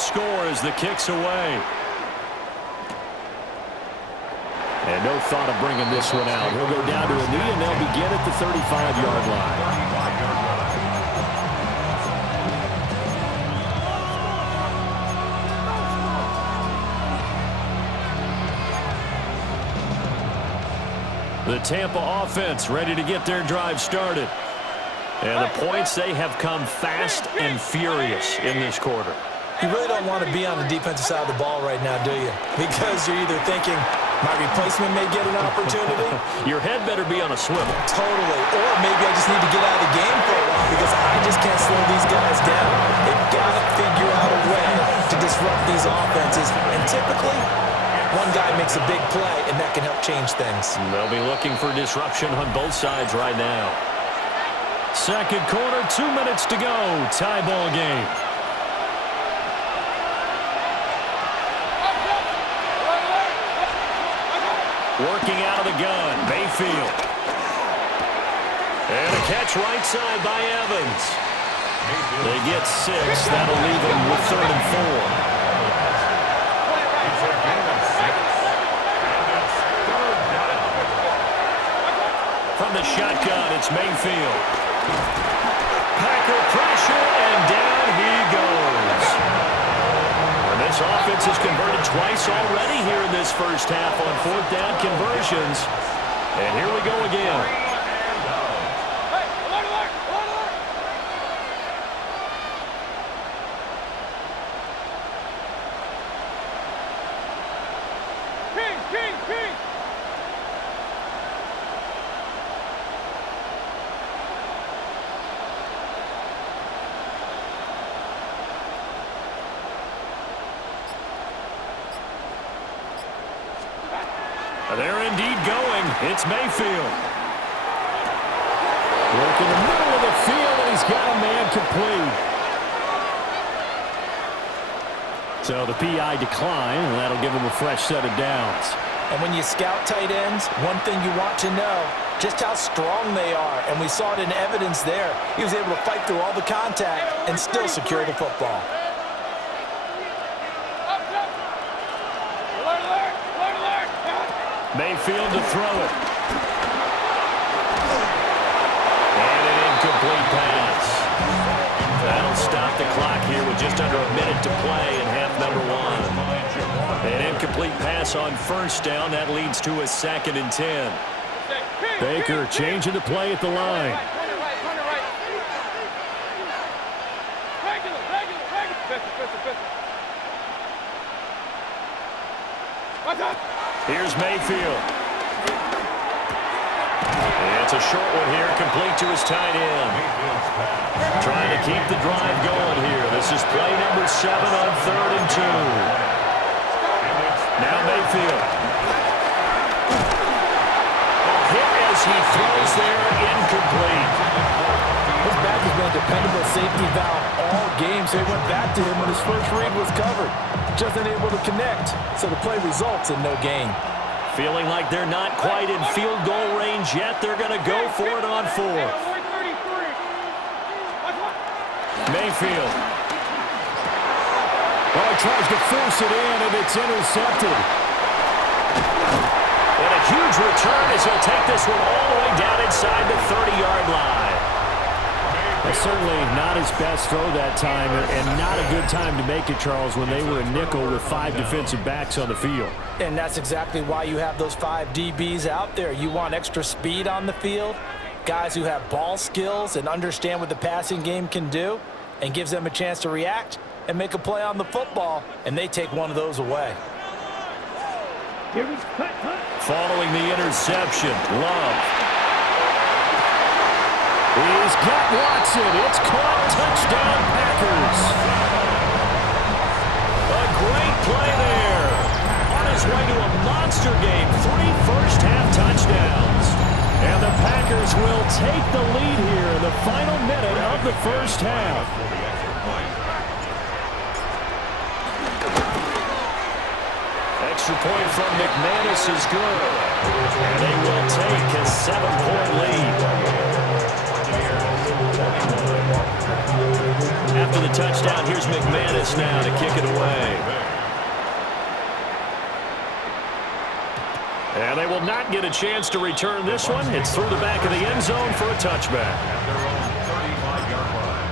score as the kick's away. And no thought of bringing this one out. He'll go down to a knee, and they'll begin at the 35-yard line. The Tampa offense ready to get their drive started. And the points, they have come fast and furious in this quarter. You really don't want to be on the defensive side of the ball right now, do you? Because you're either thinking, my replacement may get an opportunity. Your head better be on a swivel. Totally. Or maybe I just need to get out of the game for a while because I just can't slow these guys down. They've got to figure out a way to disrupt these offenses. And typically, one guy makes a big play, and that can help change things. They'll be looking for disruption on both sides right now. Second quarter, 2 minutes to go. Tie ball game. Working out of the gun, Mayfield. And a catch right side by Evans. They get 6. That'll leave them with 3rd and 4. From the shotgun, it's Mayfield. Packer pressure, and down he goes. And this offense has converted twice already here in this first half on 4th down conversions. And here we go again. They're indeed going. It's Mayfield. Work in the middle of the field, and he's got a man complete. So the PI decline, and that'll give him a fresh set of downs. And when you scout tight ends, one thing you want to know, just how strong they are. And we saw it in evidence there. He was able to fight through all the contact and still secure the football. Mayfield to throw it. And an incomplete pass. That'll stop the clock here with just under a minute to play in half number 1. An incomplete pass on 1st down. That leads to a 2nd and 10. Baker changing the play at the line. Here's Mayfield. It's a short one here, complete to his tight end. Trying to keep the drive going here. This is play number 7 on 3rd and 2. Now Mayfield. A hit as he throws there, incomplete. His back has been a dependable safety valve all game, so he went back to him when his first read was covered. Just unable to connect, so the play results in no gain. Feeling like they're not quite in field goal range yet. They're going to go for it on 4th. Mayfield. Oh, he tries to force it in, and it's intercepted. And a huge return as he'll take this one all the way down inside the 30-yard line. Certainly not his best throw that time, and not a good time to make it, Charles, when they were a nickel with 5 defensive backs on the field. And that's exactly why you have those 5 DBs out there. You want extra speed on the field, guys who have ball skills and understand what the passing game can do, and gives them a chance to react and make a play on the football, and they take one of those away. Following the interception, Love. He's got Watson. It's caught. Touchdown, Packers. A great play there. On his way to a monster game. 3 first-half touchdowns. And the Packers will take the lead here in the final minute of the first half. Extra point from McManus is good. And they will take a 7-point lead. After the touchdown, here's McManus now to kick it away. And they will not get a chance to return this one. It's through the back of the end zone for a touchback. At their own 35-yard line.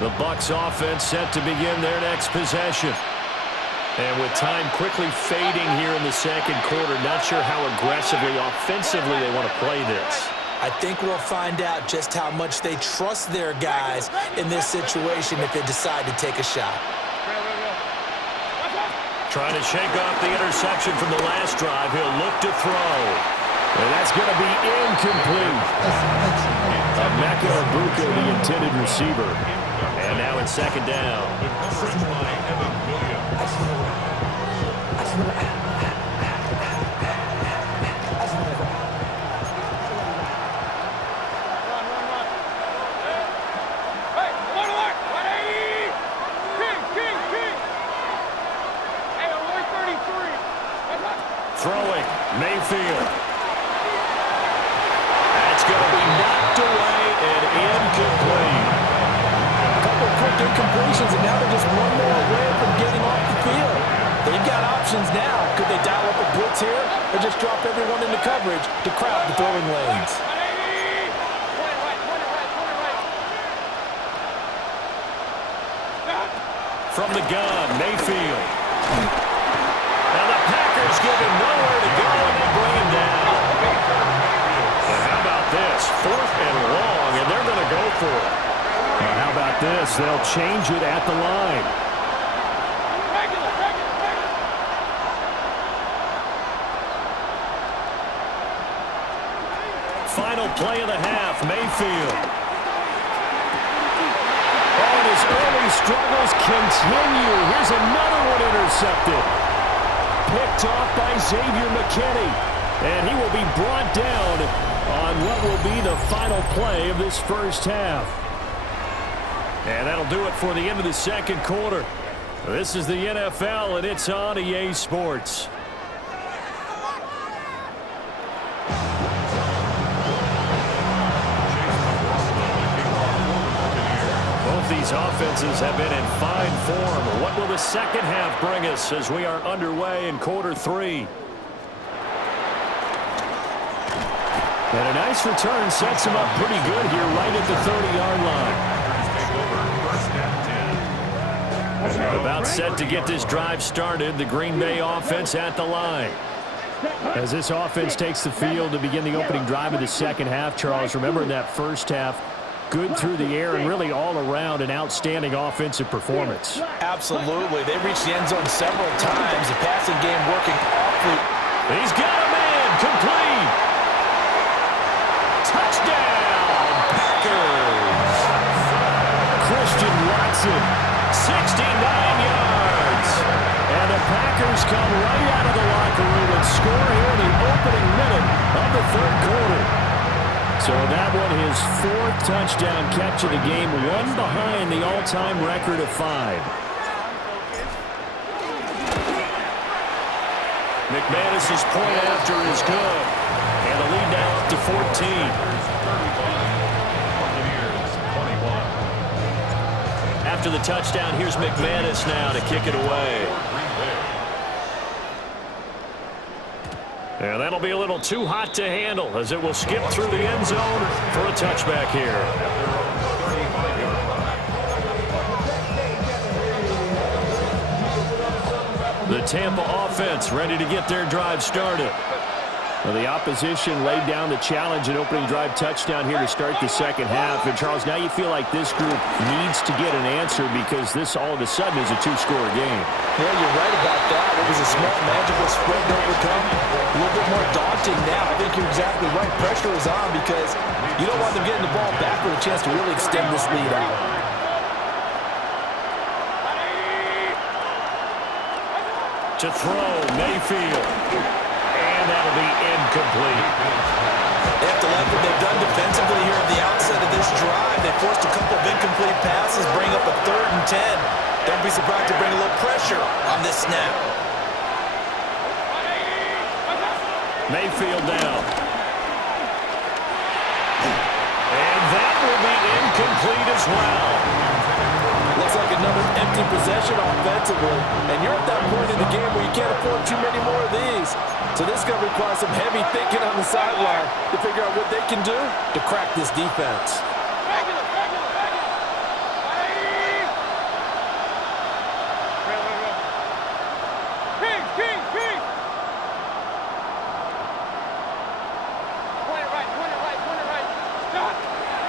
The Bucs offense set to begin their next possession. And with time quickly fading here in the second quarter, not sure how aggressively, offensively they want to play this. I think we'll find out just how much they trust their guys in this situation if they decide to take a shot. Trying to shake off the interception from the last drive. He'll look to throw. And that's going to be incomplete. Emeka Egbuka, the intended receiver. And now it's second down. Throwing, Mayfield. That's going to be knocked away and incomplete. A couple of quick incompletions, and now they're just one more away from getting off the field. They've got options now. Could they dial up a blitz here or just drop everyone into coverage to crowd the throwing lanes? From the gun, Mayfield. Now the Packers give him nowhere to go, and they bring him down. And how about this? 4th and long, and they're going to go for it. Now how about this? They'll change it at the line. Final play of the half, Mayfield. Oh, and his early struggles continue. Here's another one intercepted. Picked off by Xavier McKinney. And he will be brought down on what will be the final play of this first half. And that'll do it for the end of the second quarter. This is the NFL, and it's on EA Sports. These offenses have been in fine form. What will the second half bring us as we are underway in quarter 3? And a nice return sets him up pretty good here right at the 30-yard line. About set to get this drive started. The Green Bay offense at the line. As this offense takes the field to begin the opening drive of the second half, Charles, remember in that first half, good through the air and really all around an outstanding offensive performance. Absolutely. They reached the end zone several times. The passing game working awfully. He's got a man. Complete. Touchdown, Packers. Christian Watson, 69 yards. And the Packers come right out of the locker room and score here in the opening minute of the third quarter. So that one, his 4th touchdown catch of the game, one behind the all-time record of 5. McManus's point after is good. And the lead now up to 14. After the touchdown, here's McManus now to kick it away. And that'll be a little too hot to handle as it will skip through the end zone for a touchback here. The Tampa offense ready to get their drive started. Well, the opposition laid down the challenge and opening drive touchdown here to start the second half. And, Charles, now you feel like this group needs to get an answer because this all of a sudden is a 2-score game. Yeah, you're right about that. It was a small, manageable spread to overcome. A little bit more daunting now. I think you're exactly right. Pressure is on because you don't want them getting the ball back with a chance to really extend this lead out. To throw, Mayfield. And that'll be incomplete. They have to like what they've done defensively here at the outset of this drive. They forced a couple of incomplete passes, bring up a 3rd and 10. Don't be surprised to bring a little pressure on this snap. Mayfield down. And that will be incomplete as well. Looks like another empty possession offensively. And you're at that point in the game where you can't afford too many more of these. So this is going to require some heavy thinking on the sideline to figure out what they can do to crack this defense.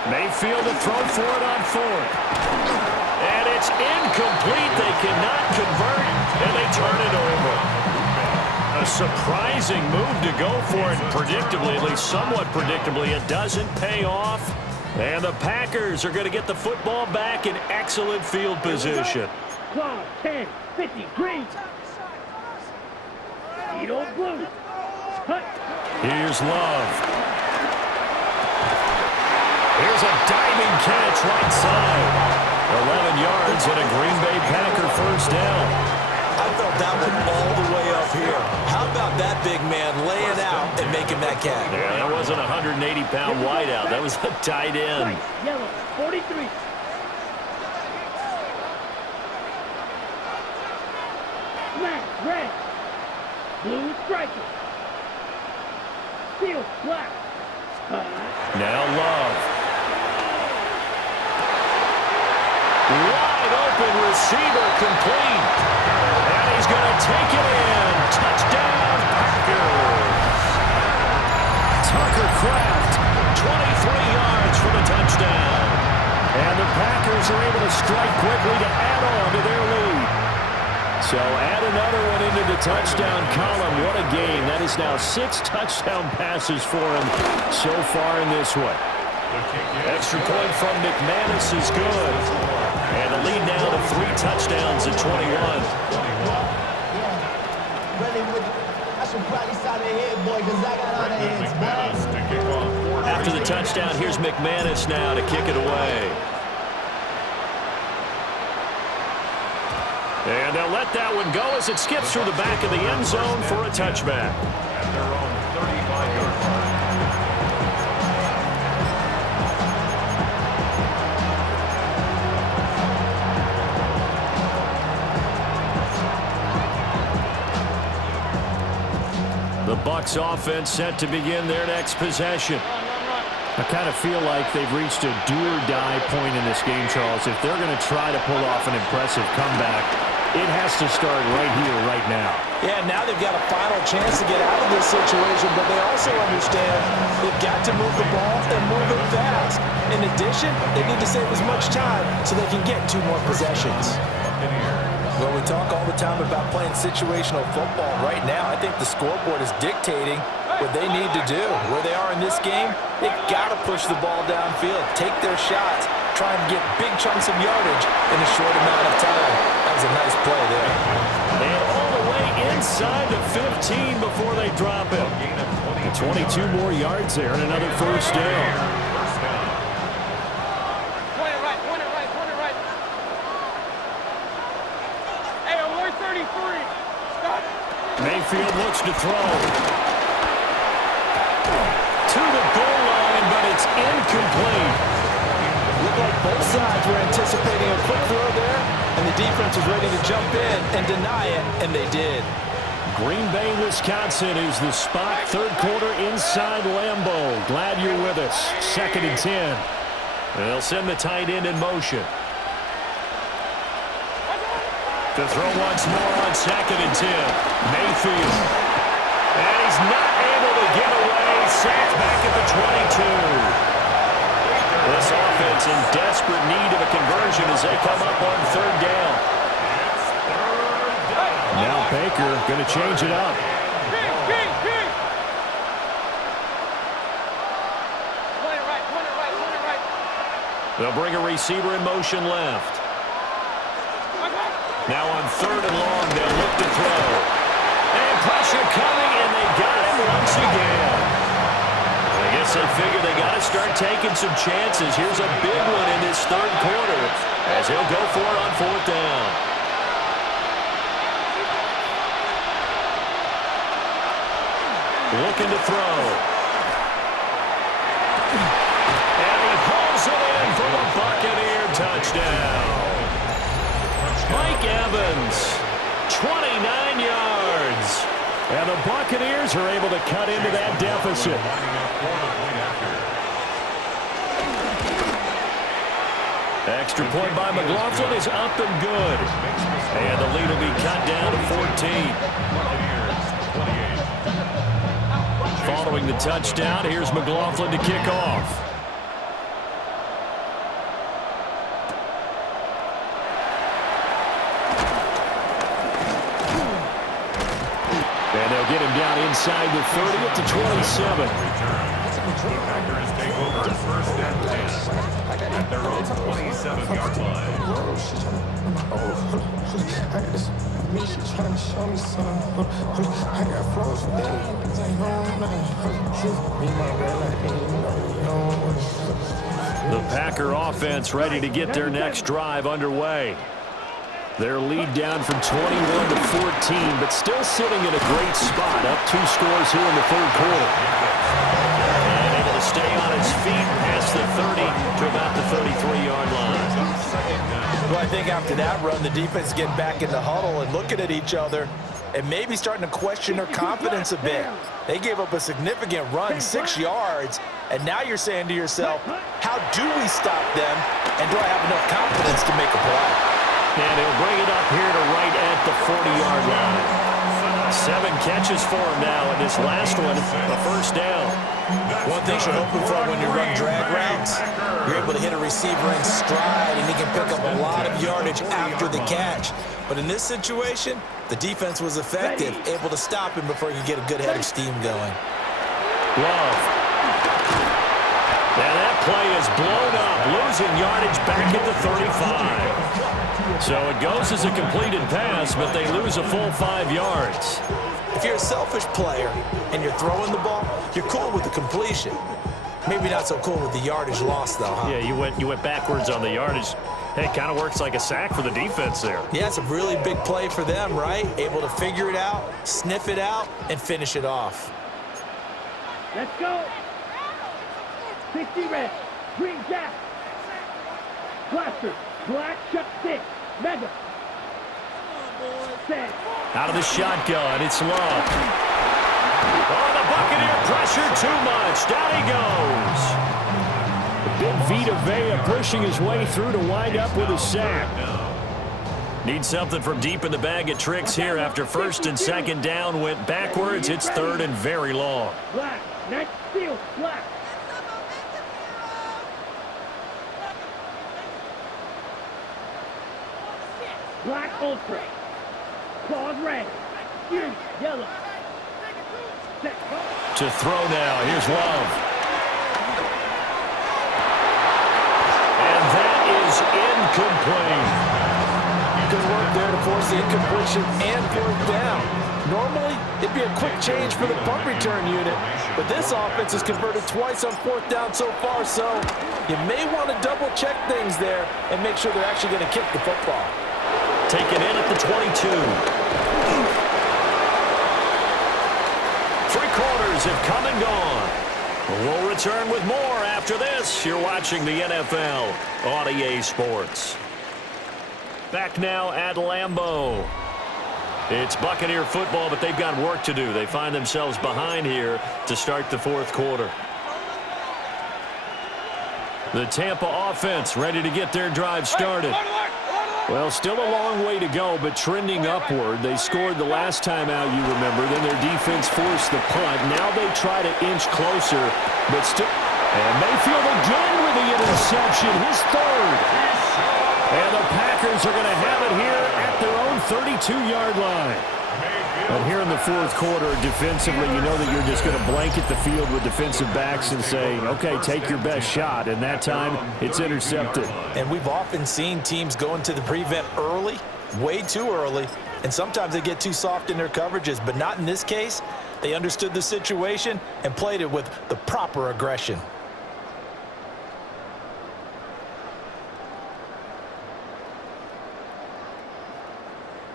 Mayfield to throw for it on fourth. And it's incomplete. They cannot convert, and they turn it over. A surprising move to go for it predictably, at least somewhat predictably. It doesn't pay off. And the Packers are going to get the football back in excellent field position. 12, 10, 50, green. Edo blue. Cut. Here's Love. Here's a diving catch right side. 11 yards and a Green Bay Packer first down. I felt that one all the way up here. How about that big man laying out and making that catch? Yeah, that wasn't a 180-pound wideout. That was a tight end. White, yellow, 43. Black, red. Blue striker. Steel, black. Now Love. Wide open receiver complete. And he's going to take it in. Touchdown, Packers. Tucker Kraft, 23 yards for the touchdown. And the Packers are able to strike quickly to add on to their lead. So add another one into the touchdown column. What a game. That is now 6 touchdown passes for him so far in this one. Extra point from McManus is good. And the lead now to 3 touchdowns at 21. After the touchdown, here's McManus now to kick it away. And they'll let that one go as it skips through the back of the end zone for a touchback. At their own 35-yard line. The Bucs offense set to begin their next possession. I kind of feel like they've reached a do-or-die point in this game, Charles. If they're going to try to pull off an impressive comeback, it has to start right here, right now. Yeah, now they've got a final chance to get out of this situation, but they also understand they've got to move the ball and move it fast. In addition, they need to save as much time so they can get 2 more possessions. Well, we talk all the time about playing situational football. Right now, I think the scoreboard is dictating what they need to do. Where they are in this game, they've got to push the ball downfield, take their shots, try and get big chunks of yardage in a short amount of time. That was a nice play there. And all the way inside the 15 before they drop him. 22 more yards there and another first down. Mayfield looks to throw. To the goal line, but it's incomplete. Looked like both sides were anticipating a quick throw there, and the defense was ready to jump in and deny it, and they did. Green Bay, Wisconsin is the spot. Third quarter inside Lambeau. Glad you're with us. 2nd and 10. And they'll send the tight end in motion. To throw once more on 2nd and 10. Mayfield. And he's not able to get away. Sacked back at the 22. This offense in desperate need of a conversion as they come up on 3rd down. Now Baker going to change it up. They'll bring a receiver in motion left. Now on 3rd and long, they'll look to throw. And pressure coming, and they got him once again. I guess they figure they got to start taking some chances. Here's a big one in this 3rd quarter as he'll go for it on 4th down. Looking to throw. And he hauls it in for the Buccaneer touchdown. Mike Evans, 29 yards. And the Buccaneers are able to cut into that deficit. Extra point by McLaughlin is up and good. And the lead will be cut down to 14. Following the touchdown, here's McLaughlin to kick off. And they'll get him down inside the 30 at the 27. Packers take over first and 10 at their own 27-yard line. The Packer offense ready to get their next drive underway. Their lead down from 21 to 14, but still sitting in a great spot, up 2 scores here in the third quarter. And able to stay on his feet past the 30 to about the 33-yard line. Well, I think after that run, the defense is getting back in the huddle and looking at each other and maybe starting to question their confidence a bit. They gave up a significant run, 6 yards, and now you're saying to yourself, how do we stop them, and do I have enough confidence to make a play? And he'll bring it up here to right at the 40-yard line. 7 catches for him now, and this last one, a first down. One thing you're hoping for when you run drag routes, you're able to hit a receiver in stride, and he can pick up a lot of yardage after the catch. But in this situation, the defense was effective, able to stop him before he could get a good head of steam going. Love. And that play is blown up, losing yardage back at the 35. So it goes as a completed pass, but they lose a full 5 yards. If you're a selfish player and you're throwing the ball, you're cool with the completion. Maybe not so cool with the yardage loss, though, huh? Yeah, you went backwards on the yardage. Hey, it kind of works like a sack for the defense there. Yeah, it's a really big play for them, right? Able to figure it out, sniff it out, and finish it off. Let's go. 60 red. Green jack. Blaster. Black shot 6. Mega. Set. Out of the shotgun, it's Love. Oh, the Buccaneer pressure too much. Down he goes. Big Vita Vea pushing his way through to wind up with a sack. Need something from deep in the bag of tricks here after first and second down went backwards. It's third and very long. Black. Next steal. Black. Black ultra. Claws red. Ears yellow. Set. To throw now. Here's Love. And that is incomplete. Good work there to force the incompletion and fourth down. Normally, it'd be a quick change for the punt return unit, but this offense has converted twice on fourth down so far, so you may want to double-check things there and make sure they're actually going to kick the football. Taken in at the 22. 3 quarters have come and gone. We'll return with more after this. You're watching the NFL on EA Sports. Back now at Lambeau. It's Buccaneer football, but they've got work to do. They find themselves behind here to start the fourth quarter. The Tampa offense ready to get their drive started. Well, still a long way to go, but trending upward. They scored the last time out, you remember. Then their defense forced the punt. Now they try to inch closer, but still. And Mayfield again with the interception, his third. And the Packers are going to have it here at their own 32-yard line. But here in the fourth quarter, defensively, you know that you're just going to blanket the field with defensive backs and say, okay, take your best shot. And that time, it's intercepted. And we've often seen teams go into the prevent early, way too early, and sometimes they get too soft in their coverages, but not in this case. They understood the situation and played it with the proper aggression.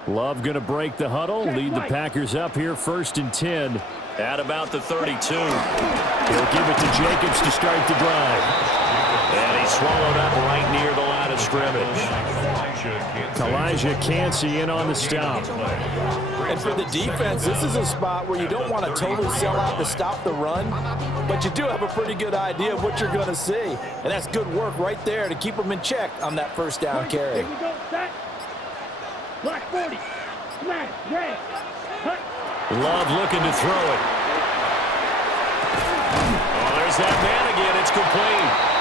Love going to break the huddle, lead the Packers up here first and 10 At about the 32. He'll give it to Jacobs to start the drive. And he's swallowed up right near the line of scrimmage. Elijah Cansey in on the stop. And for the defense, this is a spot where you don't want to totally sell out to stop the run, but you do have a pretty good idea of what you're going to see. And that's good work right there to keep them in check on that first down carry. Here we go, set. Block 40. Smash, red. Cut. Love looking to throw it. Oh, there's that man again. It's complete.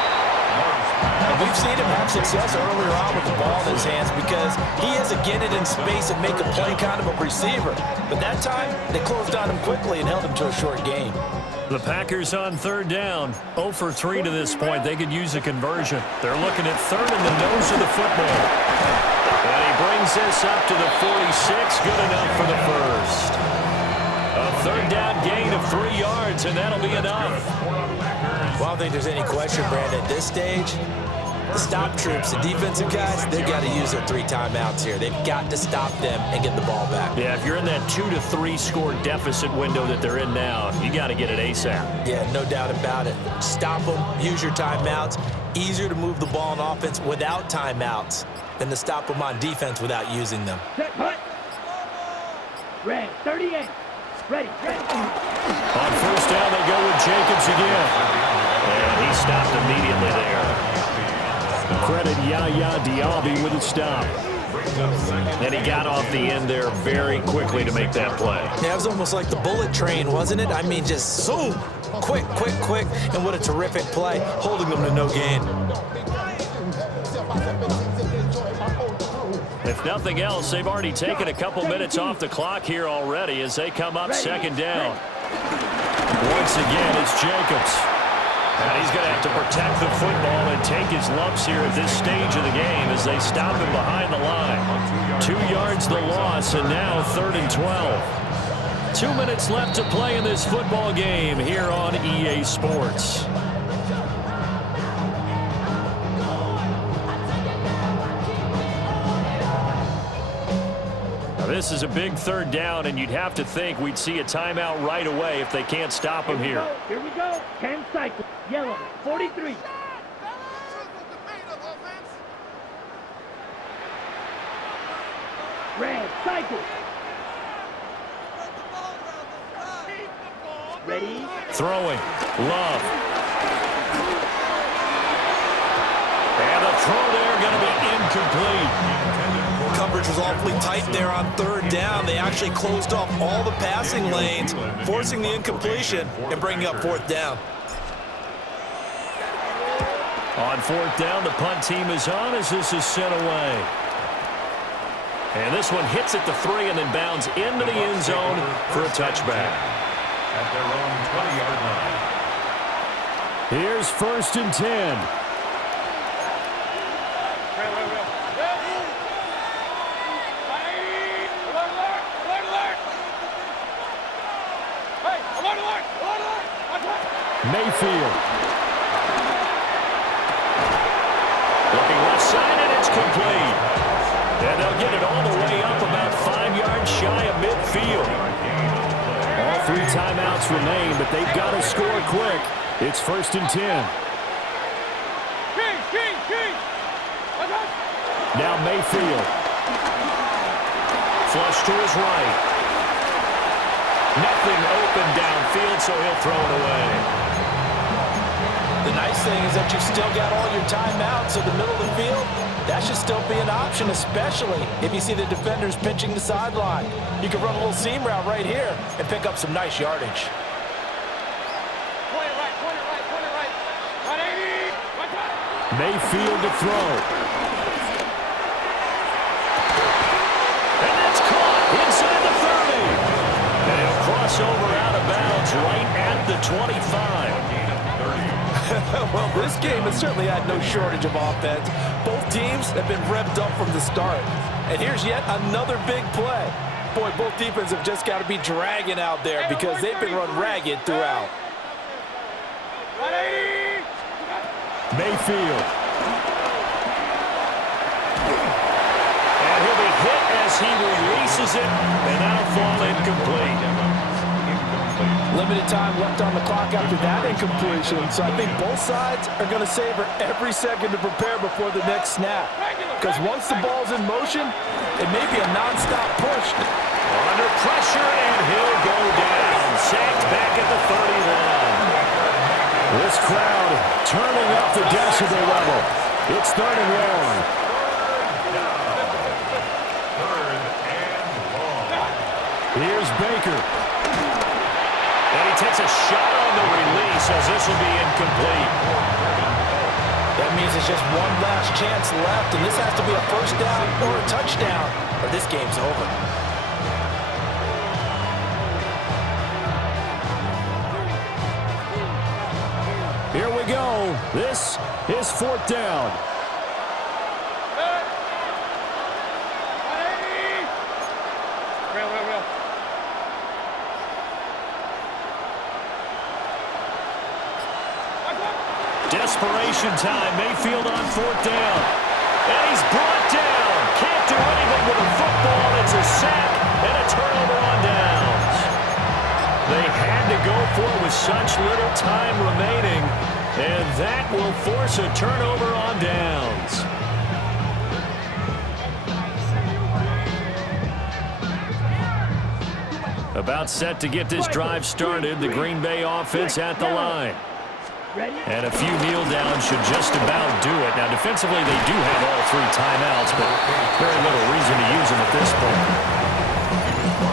And we've seen him have success earlier on with the ball in his hands because he has to get it in space and make a play kind of a receiver. But that time, they closed on him quickly and held him to a short gain. The Packers on third down. 0 for 3 to this point. They could use a conversion. They're looking at third in the nose of the football. And he brings this up to the 46. Good enough for the first. A third down gain of 3 yards, and that'll be enough. Well, I don't think there's any question, Brandon, at this stage, the stop troops, the defensive guys, they've got to use their 3 timeouts here. They've got to stop them and get the ball back. Yeah, if you're in that 2 to 3 score deficit window that they're in now, you got to get it ASAP. Yeah, no doubt about it. Stop them, use your timeouts. Easier to move the ball on offense without timeouts than to stop them on defense without using them. Set, cut. Red, 38. Ready, ready. On first down, they go with Jacobs again. And he stopped immediately there. Credit Yaya Diaby with a stop. And he got off the end there very quickly to make that play. Yeah, it was almost like the bullet train, wasn't it? I mean, just zoom. Quick, quick, quick. And what a terrific play, holding them to no gain. If nothing else, they've already taken a couple minutes off the clock here already as they come up second down. Once again, it's Jacobs. And he's going to have to protect the football and take his lumps here at this stage of the game as they stop him behind the line. 2 yards the loss, and now 3rd and 12. 2 minutes left to play in this football game here on EA Sports. This is a big third down, and you'd have to think we'd see a timeout right away if they can't stop him here. Here we go. 10 cycles. Yellow, 43. Red, cycle. Ready. Throwing. Love. And the throw there going to be incomplete. Coverage was awfully tight there on third down. They actually closed off all the passing lanes, forcing the incompletion and bringing up 4th down. On 4th down, the punt team is on as this is sent away. And this one hits at the 3 and then bounds into the end zone for a touchback. At their own 20-yard line. Here's 1st and 10. Mayfield. Looking left side, and it's complete. And they'll get it all the way up about 5 yards shy of midfield. All 3 timeouts remain, but they've got to score quick. It's 1st and 10. Now Mayfield. Flush to his right. Nothing open downfield, so he'll throw it away. The nice thing is that you've still got all your timeouts, so the middle of the field, that should still be an option, especially if you see the defenders pinching the sideline. You can run a little seam route right here and pick up some nice yardage. Mayfield to throw. And that's caught inside the 30. And he'll cross over out of bounds right at the 25. Well, this game has certainly had no shortage of offense. Both teams have been revved up from the start. And here's yet another big play. Boy, both defenses have just got to be dragging out there because they've been run ragged throughout. Mayfield. And he'll be hit as he releases it, and that'll fall incomplete. Limited time left on the clock after that incompletion, so I think both sides are going to savor every second to prepare before the next snap. Because once the ball's in motion, it may be a nonstop push. Under pressure, and he'll go down. Sacked back at the 31. This crowd turning up the decibel level. It's 3rd and long. Here's Baker. And he takes a shot on the release as this will be incomplete. That means it's just one last chance left, and this has to be a first down or a touchdown, or this game's over. Here we go. This is 4th down. Desperation time. Mayfield on 4th down. And he's brought down. Can't do anything with a football. It's a sack and a turnover on downs. They had to go for it with such little time remaining. And that will force a turnover on downs. About set to get this drive started. The Green Bay offense at the line. And a few kneel downs should just about do it. Now, defensively, they do have all 3 timeouts, but very little reason to use them at this point.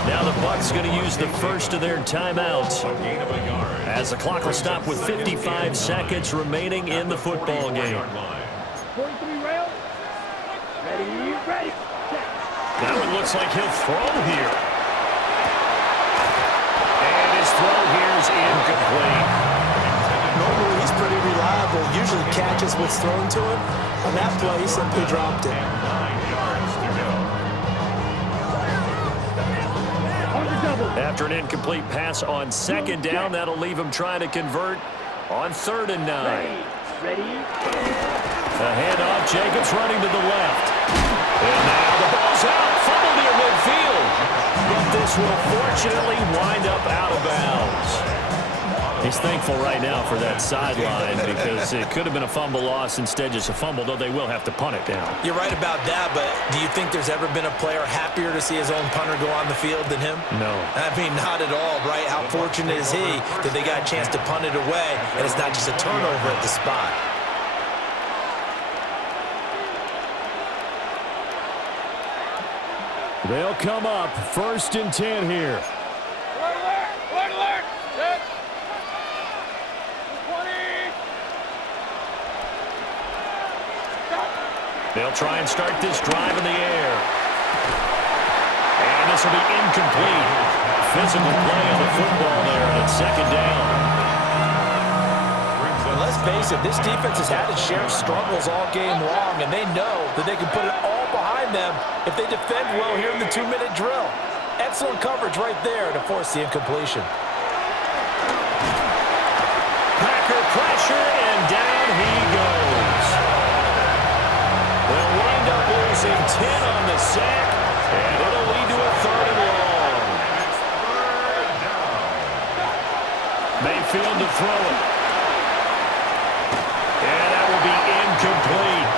Now the Bucs going to use the first of their timeouts as the clock will stop with 55 seconds remaining in the football game. 43 rail. Ready. Now it looks like he'll throw here. And his throw here is incomplete. Normally, he's pretty reliable. Usually catches what's thrown to him. On that play, he simply dropped it. After an incomplete pass on 2nd down, that'll leave him trying to convert on 3rd and 9. Ready. A handoff, Jacobs running to the left. And now the ball's out, fumble near midfield. But this will fortunately wind up out of bounds. He's thankful right now for that sideline because it could have been a fumble loss, instead just a fumble, though they will have to punt it down. You're right about that, but do you think there's ever been a player happier to see his own punter go on the field than him? No. I mean, not at all, right? How fortunate is he that they got a chance to punt it away, and it's not just a turnover at the spot. They'll come up 1st and 10 here. They'll try and start this drive in the air. And this will be incomplete. Physical play on the football there, and it's 2nd down. And let's face it, this defense has had its share of struggles all game long, and they know that they can put it all behind them if they defend well here in the 2-minute drill. Excellent coverage right there to force the incompletion. Packer pressure, and down he goes. They'll wind up losing 10 on the sack, and it'll lead to a 3rd and long. Mayfield to throw it. And that will be incomplete.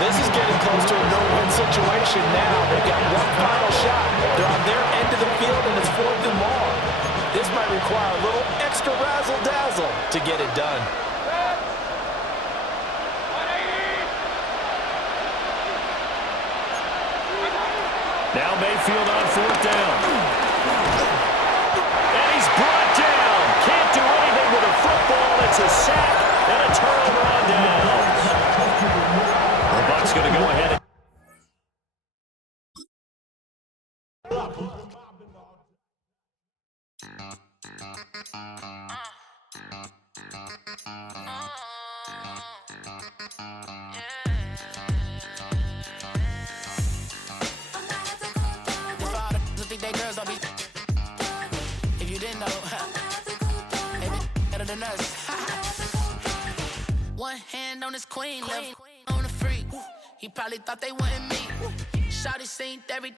This is getting close to a no-win situation now. They've got one final shot. They're on their end of the field, and it's 4th and long. This might require a little extra razzle-dazzle to get it done. Now Mayfield on 4th down. And he's brought down. Can't do anything with a football. It's a sack and a turnover on downs. The Bucs going to go ahead and One hand on his queen, left on the freak. He probably thought they wanted me. Shawty seen everything.